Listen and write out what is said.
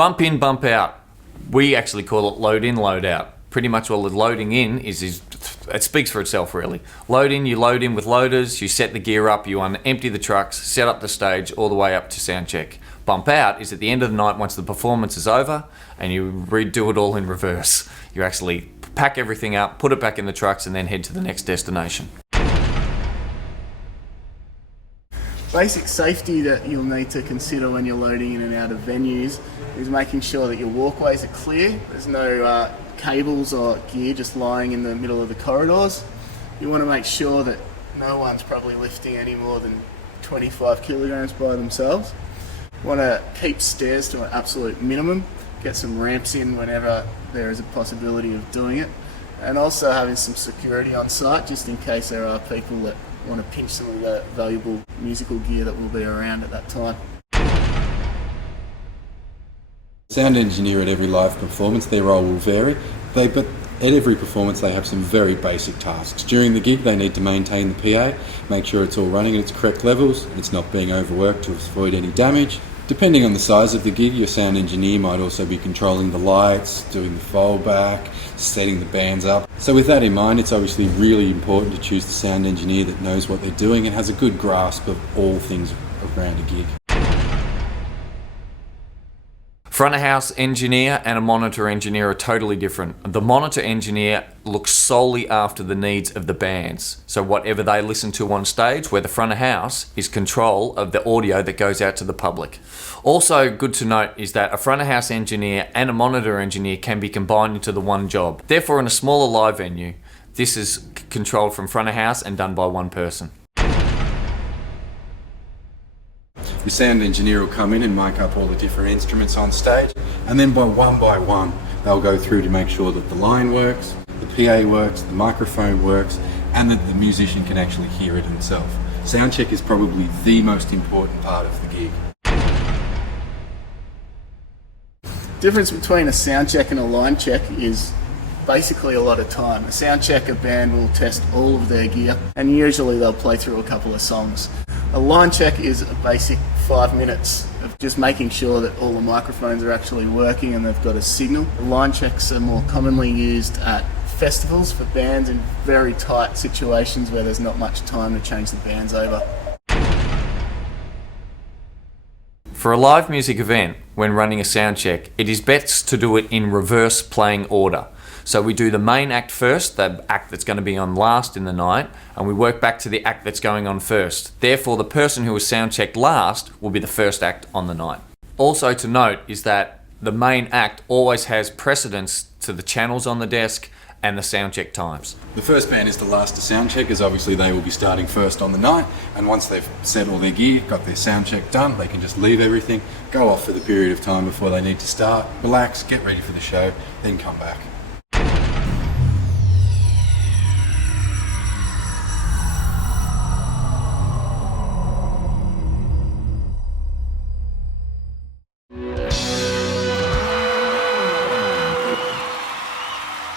Bump in, bump out. We actually call it load in, load out. Pretty much what the loading in is it speaks for itself really. Load in, you load in with loaders, you set the gear up, you empty the trucks, set up the stage all the way up to sound check. Bump out is at the end of the night once the performance is over and you redo it all in reverse. You actually pack everything up, put it back in the trucks and then head to the next destination. Basic safety that you'll need to consider when you're loading in and out of venues is making sure that your walkways are clear. There's no cables or gear just lying in the middle of the corridors. You want to make sure that no one's probably lifting any more than 25 kilograms by themselves. You want to keep stairs to an absolute minimum, get some ramps in whenever there is a possibility of doing it, and also having some security on site just in case there are people that want to pinch some of the valuable musical gear that will be around at that time. Sound engineer at every live performance, their role will vary, but at every performance they have some very basic tasks. During the gig they need to maintain the PA, make sure it's all running at its correct levels, it's not being overworked to avoid any damage. Depending on the size of the gig, your sound engineer might also be controlling the lights, doing the foldback, setting the bands up. So with that in mind, it's obviously really important to choose the sound engineer that knows what they're doing and has a good grasp of all things around a gig. Front of house engineer and a monitor engineer are totally different. The monitor engineer looks solely after the needs of the bands. So whatever they listen to on stage, where the front of house is control of the audio that goes out to the public. Also good to note is that a front of house engineer and a monitor engineer can be combined into the one job. Therefore in a smaller live venue, this is controlled from front of house and done by one person. Your sound engineer will come in and mic up all the different instruments on stage, and then by one they'll go through to make sure that the line works, the PA works, the microphone works, and that the musician can actually hear it himself. Soundcheck is probably the most important part of the gig. Difference between a sound check and a line check is basically a lot of time. A sound check, a band will test all of their gear and usually they'll play through a couple of songs. A line check is a basic 5 minutes of just making sure that all the microphones are actually working and they've got a signal. Line checks are more commonly used at festivals for bands in very tight situations where there's not much time to change the bands over. For a live music event, when running a sound check, it is best to do it in reverse playing order. So we do the main act first, the act that's going to be on last in the night, and we work back to the act that's going on first. Therefore, the person who was sound checked last will be the first act on the night. Also to note is that the main act always has precedence to the channels on the desk and the sound check times. The first band is the last to sound check, as obviously they will be starting first on the night, and once they've set all their gear, got their sound check done, they can just leave everything, go off for the period of time before they need to start, relax, get ready for the show, then come back.